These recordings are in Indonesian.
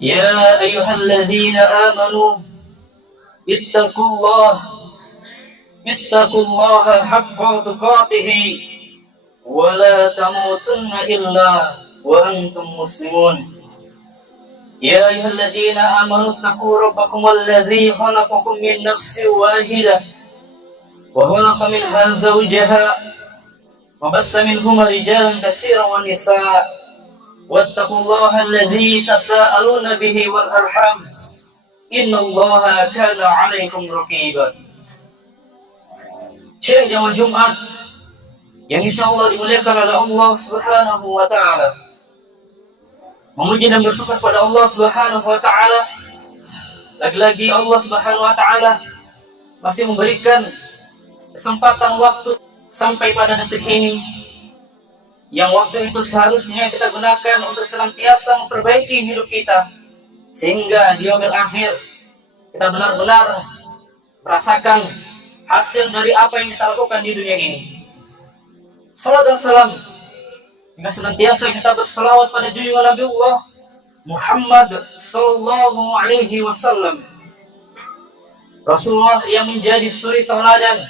يا أيها الذين آمنوا اتقوا الله اتقوا الله حق تقاته ولا تموتن إلا وأنتم مسلمون. يا أيها الذين آمنوا اتقوا ربكم الذي خلقكم من نفس واحدة وخلق منها زوجها وبث منهما رجالا كثيرا ونساء واتقوا الله الذي تساءلون به والأرحام إن الله كان عليكم رقيبا. Siang jamaah Jumat yang insya Allah dimuliakan oleh Allah Subhanahu wa Ta'ala, memuji dan bersyukur pada Allah Subhanahu wa Ta'ala. Lagi-lagi Allah Subhanahu wa Ta'ala masih memberikan kesempatan waktu sampai pada detik ini, yang waktu itu seharusnya kita gunakan untuk senantiasa memperbaiki hidup kita, sehingga di yaumil akhir kita benar-benar merasakan hasil dari apa yang kita lakukan di dunia ini. Salat dan salam jika senantiasa kita berselawat pada junjungan Nabi Allah Muhammad sallallahu alaihi wasallam, Rasulullah yang menjadi suri tauladan,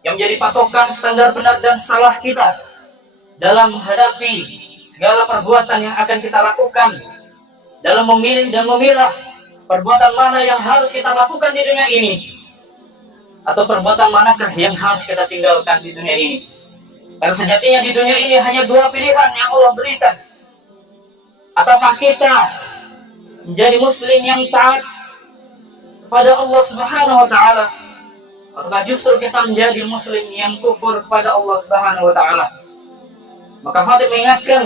yang menjadi patokan standar benar dan salah kita dalam menghadapi segala perbuatan yang akan kita lakukan, dalam memilih dan memilah perbuatan mana yang harus kita lakukan di dunia ini, atau perbuatan manakah yang harus kita tinggalkan di dunia ini. Karena sejatinya di dunia ini hanya dua pilihan yang Allah berikan. Ataukah kita menjadi muslim yang taat kepada Allah Subhanahu wa Ta'ala, ataukah justru kita menjadi muslim yang kufur kepada Allah Subhanahu wa Ta'ala. Maka khatib mengingatkan,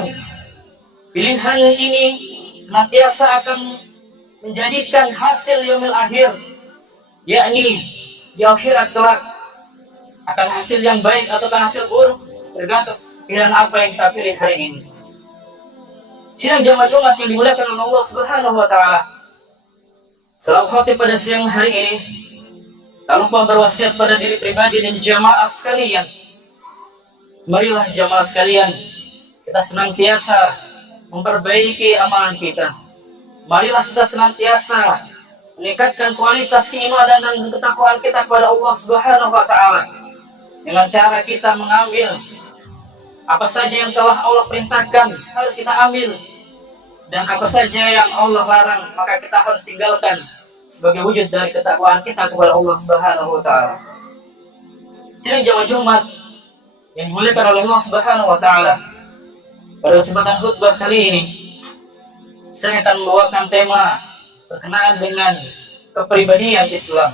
pilihan ini senantiasa akan menjadikan hasil yaumil akhir, yakni di akhirat kelak, akan hasil yang baik ataukah hasil buruk tergantung pilihan apa yang kita pilih hari ini. Sidang jamaah Jumat yang dimuliakan oleh Allah Subhanahu wa Ta'ala, selalu khatib pada siang hari ini tak lupa berwasiat pada diri pribadi dan jamaah sekalian. Marilah jamaah sekalian, kita senantiasa memperbaiki amalan kita. Marilah kita senantiasa meningkatkan kualitas keimanan dan ketakwaan kita kepada Allah Subhanahu wa Ta'ala dengan cara kita mengambil apa saja yang telah Allah perintahkan harus kita ambil, dan apa saja yang Allah larang maka kita harus tinggalkan sebagai wujud dari ketakwaan kita kepada Allah Subhanahu wa Ta'ala. Jadi jamaah Jumat yang dimuliakan oleh Allah Subhanahu wa Ta'ala, pada kesempatan khutbah kali ini saya akan membawakan tema berkenaan dengan kepribadian Islam.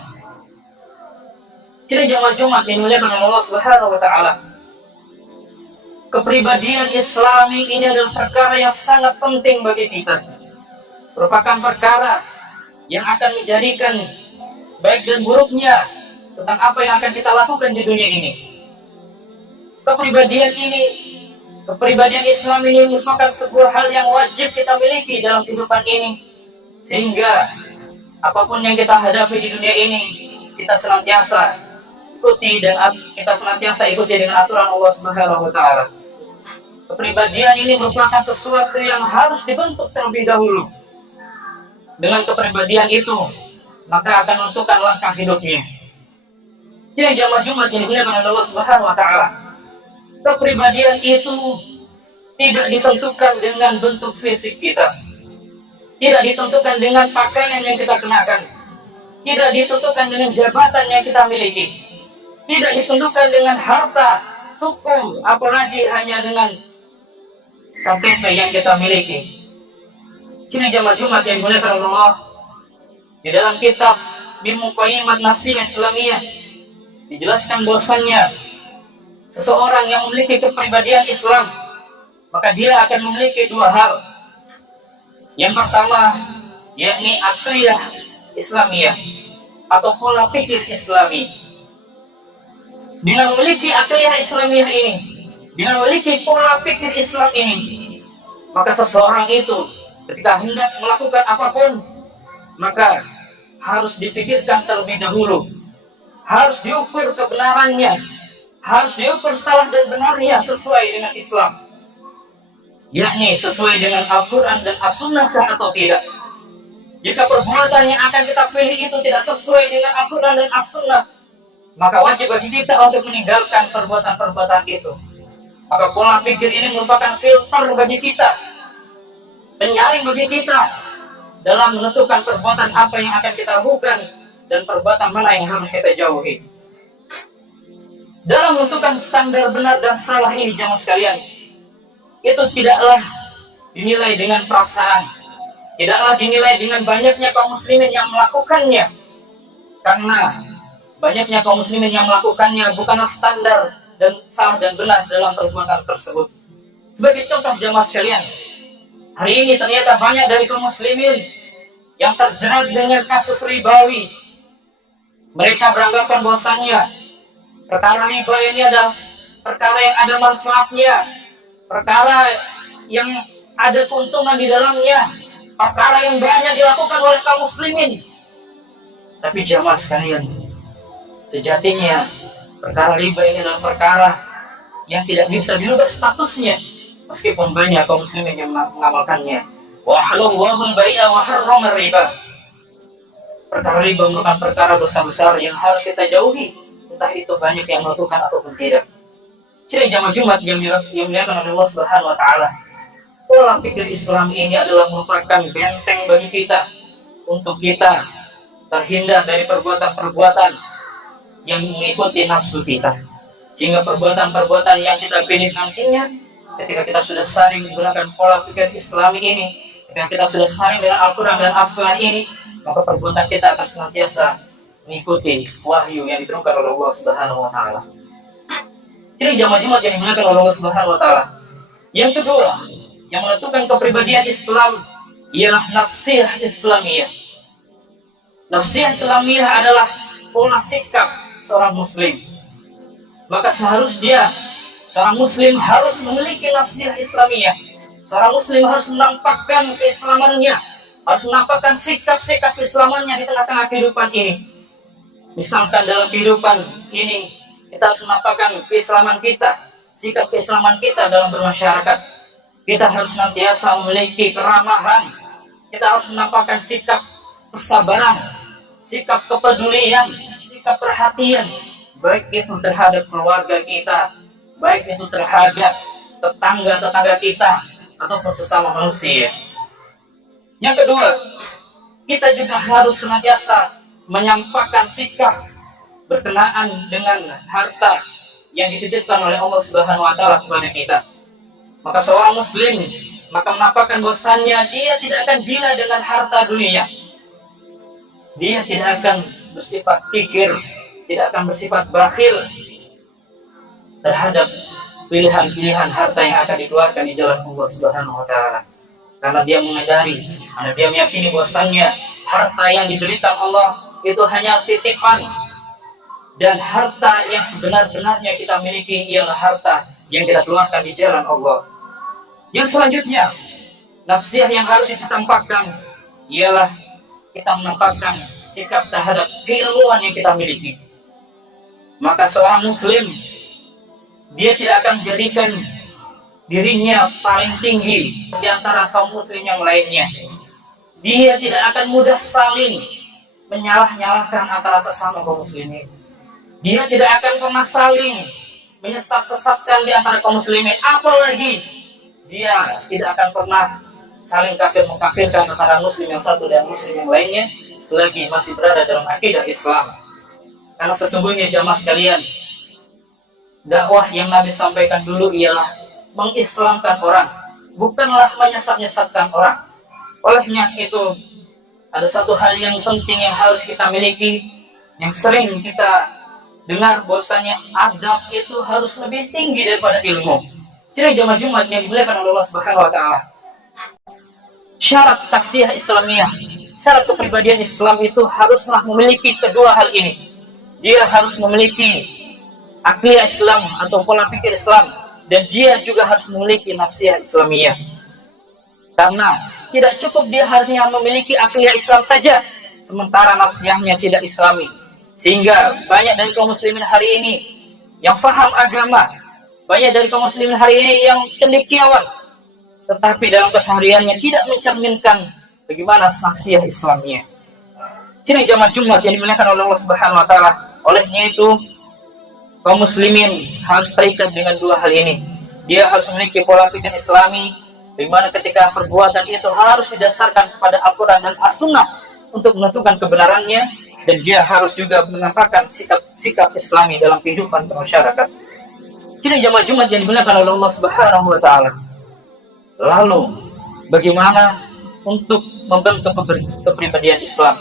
Jadi jamaah Jumat yang dimuliakan oleh Allah Subhanahu wa Ta'ala, kepribadian Islami ini adalah perkara yang sangat penting bagi kita. Merupakan perkara yang akan menjadikan baik dan buruknya tentang apa yang akan kita lakukan di dunia ini. Kepribadian Islam ini merupakan sebuah hal yang wajib kita miliki dalam kehidupan ini, sehingga apapun yang kita hadapi di dunia ini kita senantiasa ikuti dengan aturan Allah Subhanahu wa Ta'ala. Kepribadian ini merupakan sesuatu yang harus dibentuk terlebih dahulu. Dengan kepribadian itu maka akan menentukan langkah hidupnya. Jadi jamaah Jumat yang dimuliakan oleh Allah Subhanahu wa Ta'ala, kepribadian itu tidak ditentukan dengan bentuk fisik kita, tidak ditentukan dengan pakaian yang kita kenakan, tidak ditentukan dengan jabatan yang kita miliki, tidak ditentukan dengan harta, suku, apalagi hanya dengan KTP yang kita miliki. Jadi jamaah Jumat yang dimuliakan oleh Allah, di dalam kitab Min Muqayyimat Nafsiyah Islamiyah dijelaskan bahwasannya seseorang yang memiliki kepribadian Islam maka dia akan memiliki dua hal. Yang pertama yakni aqidah Islamiyah atau pola pikir Islami. Dengan memiliki aqidah Islamiyah ini, dengan memiliki pola pikir Islam ini, maka seseorang itu ketika hendak melakukan apapun maka harus dipikirkan terlebih dahulu, harus diukur kebenarannya, harus diukur salah dan benarnya sesuai dengan Islam, yakni sesuai dengan Al-Quran dan As-Sunnah atau tidak. Jika perbuatan yang akan kita pilih itu tidak sesuai dengan Al-Quran dan As-Sunnah, maka wajib bagi kita untuk meninggalkan perbuatan-perbuatan itu. Maka pola pikir ini merupakan filter bagi kita, penyaring bagi kita dalam menentukan perbuatan apa yang akan kita lakukan dan perbuatan mana yang harus kita jauhi. Dalam menentukan standar benar dan salah ini, jamaah sekalian, itu tidaklah dinilai dengan perasaan, tidaklah dinilai dengan banyaknya kaum muslimin yang melakukannya, karena banyaknya kaum muslimin yang melakukannya bukanlah standar dan salah dan benar dalam perbuatan tersebut. Sebagai contoh, jamaah sekalian, hari ini ternyata banyak dari kaum muslimin yang terjerat dengan kasus ribawi. Mereka beranggapan bahwasannya perkara riba ini adalah perkara yang ada manfaatnya, perkara yang ada keuntungan di dalamnya, perkara yang banyak dilakukan oleh kaum muslimin. Tapi jamaah sekalian, sejatinya perkara riba ini adalah perkara yang tidak bisa dirubah statusnya, meskipun banyak kaum muslimin yang mengamalkannya. Wa halallahu al-bai'a wa harrama riba. Perkara riba merupakan perkara dosa besar yang harus kita jauhi, entah itu banyak yang melakukan ataupun tidak. Jadi jamaah Jumat yang dimuliakan oleh Allah Subhanahu wa taala, pola pikir Islam ini adalah merupakan benteng bagi kita untuk kita terhindar dari perbuatan-perbuatan yang mengikuti nafsu kita. Sehingga perbuatan-perbuatan yang kita pilih nantinya, ketika kita sudah saling menggunakan pola pikir Islami ini, ketika kita sudah saling dengan Al-Quran dan As-Sunnah ini, maka perbuatan kita akan senantiasa mengikuti wahyu yang diturunkan oleh Allah Subhanahu wa taala. Jadi jamaah Jumat yang dimuliakan oleh Allah Subhanahu wa taala. Yang kedua, yang menentukan kepribadian Islam ialah nafsiyah Islamiyah. Nafsiyah Islamiyah adalah pola sikap seorang muslim. Maka seharusnya seorang muslim harus memiliki nafsiyah Islamiyah. Seorang muslim harus menampakkan keislamannya, harus menampakkan sikap-sikap keislamannya di tengah-tengah kehidupan ini. Misalkan dalam kehidupan ini kita harus menampakkan keislaman kita, sikap keislaman kita dalam bermasyarakat. Kita harus senantiasa memiliki keramahan, kita harus menampakkan sikap kesabaran, sikap kepedulian, sikap perhatian, baik itu terhadap keluarga kita, baik itu terhadap tetangga-tetangga kita, ataupun sesama manusia. Yang kedua, kita juga harus senantiasa menyampaikan sikap berkenaan dengan harta yang dititipkan oleh Allah Subhanahu wa taala kepada kita. Maka seorang muslim maka menampakkan bahwasannya dia tidak akan gila dengan harta dunia. Dia tidak akan bersifat kikir, tidak akan bersifat bakhil terhadap pilihan-pilihan harta yang akan dikeluarkan di jalan Allah Subhanahu wa taala. Karena dia menyadari, karena dia meyakini bahwasannya harta yang diberikan Allah itu hanya titipan, dan harta yang sebenar-benarnya kita miliki ialah harta yang kita keluarkan di jalan Allah. Yang selanjutnya, nafsiyah yang harus kita tampakkan ialah kita menampakkan sikap terhadap keilmuan yang kita miliki. Maka seorang muslim, dia tidak akan menjadikan dirinya paling tinggi di antara kaum muslim yang lainnya. Dia tidak akan mudah saling menyalah-nyalahkan antara sesama kaum muslimin. Dia tidak akan pernah saling menyesat-sesatkan di antara kaum muslimin. Apalagi dia tidak akan pernah saling kafir-mengkafirkan antara muslim yang satu dan muslim yang lainnya selagi masih berada dalam akidah Islam. Karena sesungguhnya jamaah sekalian, dakwah yang Nabi sampaikan dulu ialah mengislamkan orang, bukanlah menyesat-nyesatkan orang. Olehnya itu ada satu hal yang penting yang harus kita miliki, yang sering kita dengar bahwasanya adab itu harus lebih tinggi daripada ilmu. Jadi jamaah Jumat yang dimuliakan oleh Allah Subhanahu wa taala, syarat saksiyah Islamiyah, syarat kepribadian Islam itu haruslah memiliki kedua hal ini. Dia harus memiliki akhlak Islam atau pola pikir Islam, dan dia juga harus memiliki nafsiyah Islamiyah. Karena tidak cukup dia hanya memiliki akhlak Islam saja, sementara nafsiyahnya tidak Islami. Sehingga banyak dari kaum muslimin hari ini yang faham agama, banyak dari kaum muslimin hari ini yang cendekiawan, tetapi dalam kesehariannya tidak mencerminkan bagaimana saksiyah Islamnya. Sidang jamaah Jumat yang dimuliakan oleh Allah Subhanahu wa taala. Olehnya itu kaum muslimin harus terikat dengan dua hal ini. Dia harus memiliki pola pikir Islami, di mana ketika perbuatan itu harus didasarkan kepada Al-Quran dan As-Sunnah untuk menentukan kebenarannya, dan dia harus juga menampakkan sikap Islami dalam kehidupan masyarakat. Jadi jamaah Jumat yang dimuliakan oleh Allah Subhanahu wa taala. Lalu bagaimana untuk membentuk kepribadian Islam?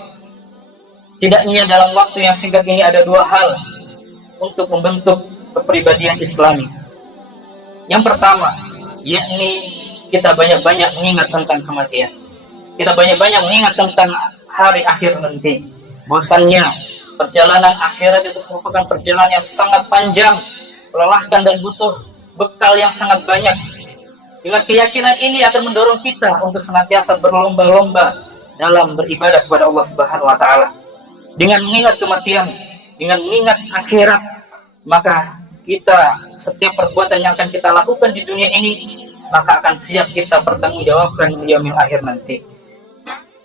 Setidaknya dalam waktu yang singkat ini ada dua hal untuk membentuk kepribadian Islami. Yang pertama, yakni kita banyak-banyak mengingat tentang kematian. Kita banyak-banyak mengingat tentang hari akhir nanti. Bahwasannya perjalanan akhirat itu merupakan perjalanan yang sangat panjang, melelahkan dan butuh bekal yang sangat banyak. Dengan keyakinan ini akan mendorong kita untuk senantiasa berlomba-lomba dalam beribadah kepada Allah Subhanahu wa taala. Dengan mengingat kematian, dengan mengingat akhirat, maka kita setiap perbuatan yang akan kita lakukan di dunia ini, maka akan siap kita pertanggungjawabkan di yaumil akhir nanti.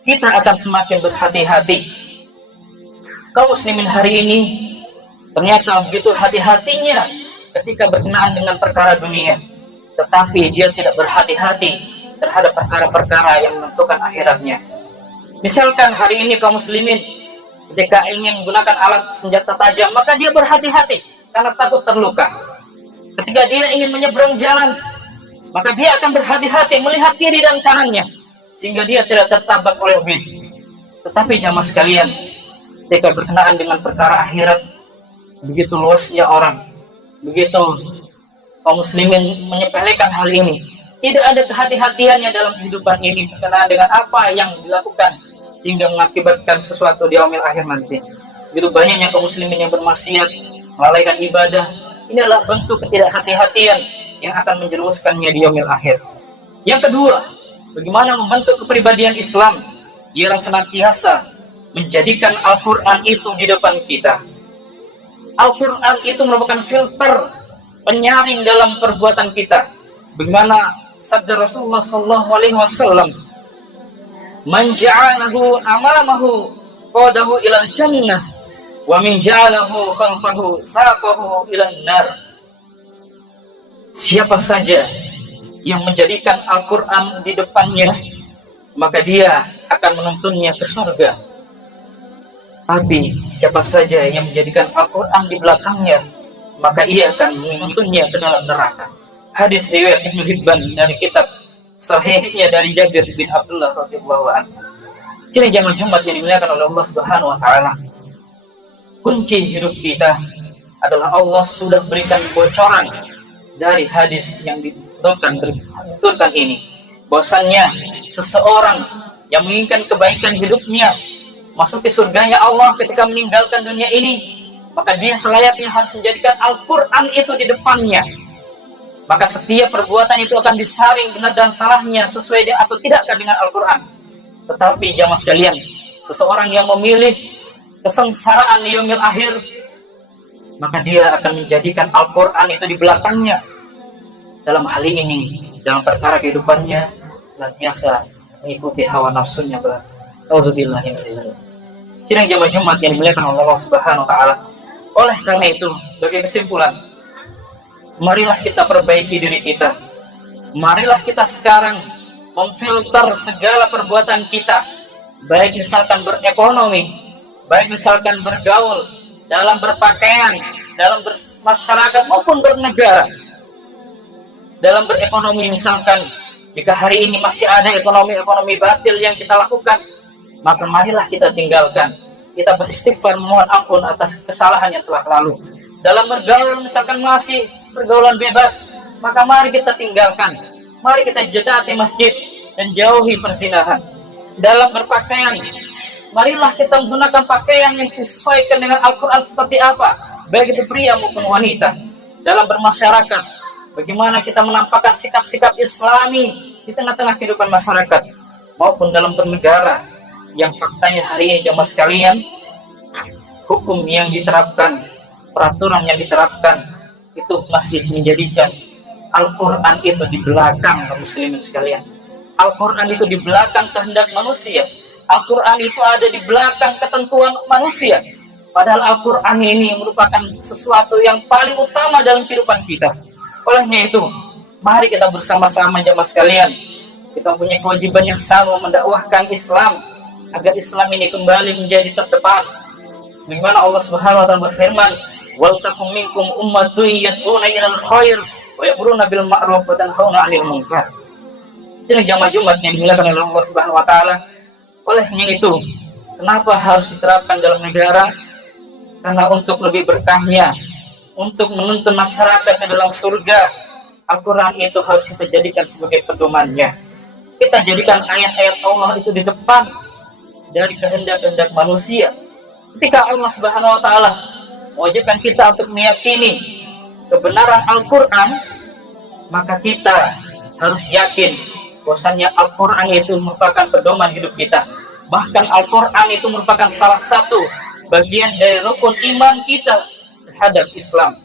Kita akan semakin berhati-hati. Kaum muslimin hari ini ternyata begitu hati-hatinya ketika berkenaan dengan perkara dunia, tetapi dia tidak berhati-hati terhadap perkara-perkara yang menentukan akhiratnya. Misalkan hari ini kaum muslimin ketika ingin menggunakan alat senjata tajam, maka dia berhati-hati karena takut terluka. Ketika dia ingin menyeberang jalan, maka dia akan berhati-hati melihat kiri dan kanannya, sehingga dia tidak tertabrak oleh bin. Tetapi jamaah sekalian, ketika berkenaan dengan perkara akhirat, begitu luasnya orang, begitu kaum muslimin menyepelekan hal ini. Tidak ada kehati-hatiannya dalam kehidupan ini berkenaan dengan apa yang dilakukan sehingga mengakibatkan sesuatu di yaumil akhir nanti. Begitu banyaknya kaum muslimin yang bermaksiat, melalaikan ibadah. Ini adalah bentuk ketidakhati-hatian yang akan menjerumuskannya di yaumil akhir. Yang kedua, bagaimana membentuk kepribadian Islam? Ialah senantiasa menjadikan Al-Quran itu di depan kita. Al-Quran itu merupakan filter penyaring dalam perbuatan kita. Sebagaimana sabda Rasulullah SAW, "Man ja'alahu amamahu qadahu ilal jannah, wa min ja'alahu khalfahu saqahu ilan nar." Siapa saja yang menjadikan Al-Quran di depannya, maka dia akan menuntunnya ke surga. Tapi siapa saja yang menjadikan Al-Quran di belakangnya, maka ia akan menuntunnya ke dalam neraka. Hadis riwayat Ibnu Hibban dari kitab Sahihnya dari Jabir bin Abdullah radhiyallahu anhu. Jadi jamaah Jumat yang dimuliakan oleh Allah Subhanahu wa taala, kunci hidup kita adalah Allah sudah berikan bocoran dari hadis yang diturunkan ini, bahwasannya seseorang yang menginginkan kebaikan hidupnya, masuk ke surganya Allah ketika meninggalkan dunia ini, maka dia selayaknya harus menjadikan Al-Quran itu di depannya. Maka setiap perbuatan itu akan disaring benar dan salahnya sesuai atau tidak dengan Al-Quran. Tetapi jamaah sekalian, seseorang yang memilih kesengsaraan di yaumil akhir, maka dia akan menjadikan Al-Quran itu di belakangnya. Dalam hal ini, dalam perkara kehidupannya, senantiasa mengikuti hawa nafsunya. Auzubillahi minaz zalik. Sidang jamaah Jumat yang dimuliakan oleh Allah Subhanahu wa taala. Oleh karena itu, sebagai kesimpulan, marilah kita perbaiki diri kita. Marilah kita sekarang memfilter segala perbuatan kita, baik misalkan berekonomi, baik misalkan bergaul, dalam berpakaian, dalam bermasyarakat maupun bernegara. Dalam berekonomi misalkan, jika hari ini masih ada ekonomi batil yang kita lakukan, maka marilah kita tinggalkan. Kita beristighfar, mohon ampun atas kesalahan yang telah lalu. Dalam bergaul misalkan masih pergaulan bebas, maka mari kita tinggalkan. Mari kita dekati masjid dan jauhi perzinahan. Dalam berpakaian, marilah kita menggunakan pakaian yang disesuaikan dengan Al-Quran seperti apa, baik itu pria maupun wanita. Dalam bermasyarakat, bagaimana kita menampakkan sikap-sikap Islami di tengah-tengah kehidupan masyarakat, maupun dalam bernegara, yang faktanya hari ini jamaah sekalian, hukum yang diterapkan, peraturan yang diterapkan, itu masih menjadikan Al-Quran itu di belakang kaum muslimin sekalian. Al-Quran itu di belakang kehendak manusia. Al-Quran itu ada di belakang ketentuan manusia. Padahal Al-Quran ini merupakan sesuatu yang paling utama dalam kehidupan kita. Olehnya itu, mari kita bersama-sama jamaah sekalian, kita punya kewajiban yang sama mendakwahkan Islam agar Islam ini kembali menjadi terdepan. Sebagaimana Allah Subhanahu wa taala berfirman, "Wal takum minkum ummatun yad'una ilal khair wa ya'muruna bil ma'ruf wa yanhauna 'anil munkar." Jadi jamaah Jumat yang dimuliakan oleh Allah Subhanahu wa taala. Olehnya itu, kenapa harus diterapkan dalam negara? Karena untuk lebih berkahnya, untuk menuntun masyarakat ke dalam surga, Al-Quran itu harus kita jadikan sebagai pedomannya. Kita jadikan ayat-ayat Allah itu di depan dari kehendak-kehendak manusia. Ketika Allah Subhanahu wa taala mewajibkan kita untuk meyakini kebenaran Al-Quran, maka kita harus yakin bahwasannya Al-Quran itu merupakan pedoman hidup kita. Bahkan Al-Quran itu merupakan salah satu bagian dari rukun iman kita terhadap Islam.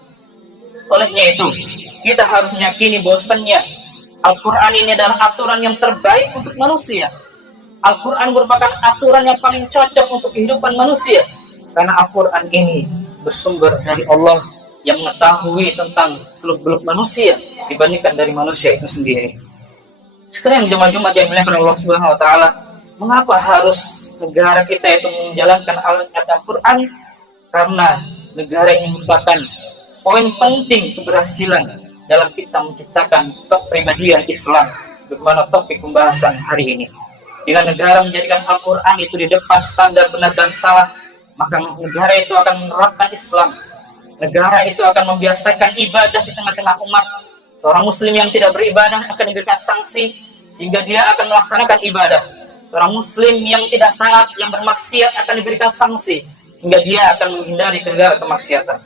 Olehnya itu, kita harus meyakini bahwasannya Al-Quran ini adalah aturan yang terbaik untuk manusia. Al-Quran merupakan aturan yang paling cocok untuk kehidupan manusia. Karena Al-Quran ini bersumber dari Allah yang mengetahui tentang seluk-beluk manusia dibandingkan dari manusia itu sendiri. Sekalian jemaah-jemaah yang dimuliakan Allah Subhanahu wa taala, mengapa harus negara kita itu menjalankan Al-Quran? Karena negara ini merupakan poin penting keberhasilan dalam kita menciptakan kepribadian Islam, sebagaimana topik pembahasan hari ini. Bila negara menjadikan Al-Quran itu di depan standar benar dan salah, maka negara itu akan menerapkan Islam. Negara itu akan membiasakan ibadah di tengah-tengah umat. Seorang muslim yang tidak beribadah akan diberikan sanksi sehingga dia akan melaksanakan ibadah. Seorang muslim yang tidak taat, yang bermaksiat akan diberikan sanksi sehingga dia akan menghindari segala kemaksiatan.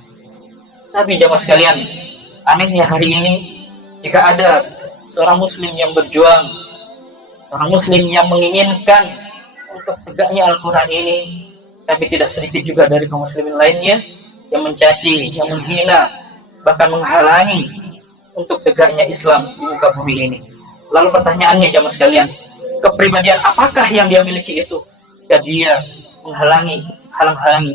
Tapi jamaah sekalian, anehnya hari ini, jika ada seorang muslim yang berjuang, seorang muslim yang menginginkan untuk tegaknya Al-Quran ini, tapi tidak sedikit juga dari kaum muslimin lainnya yang mencaci, yang menghina, bahkan menghalangi untuk tegaknya Islam di muka bumi ini. Lalu pertanyaannya jamaah sekalian, kepribadian apakah yang dia miliki itu jika dia menghalangi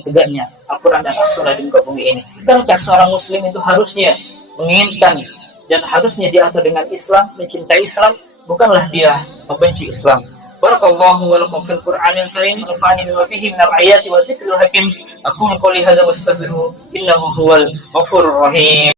tegaknya Al-Quran dan As-Sunnah di muka bumi ini? Bukankah seorang muslim itu harusnya menginginkan dan harusnya diatur dengan Islam, mencintai Islam, bukanlah dia membenci Islam. Barakallahu wa lakum fil Qur'anil Karim, wa nafa'ani bima fihi minal ayati wa zikril hakim. Aqulu qouli hadza wa astaghfiruhu innahu huwal ghafurur rahim.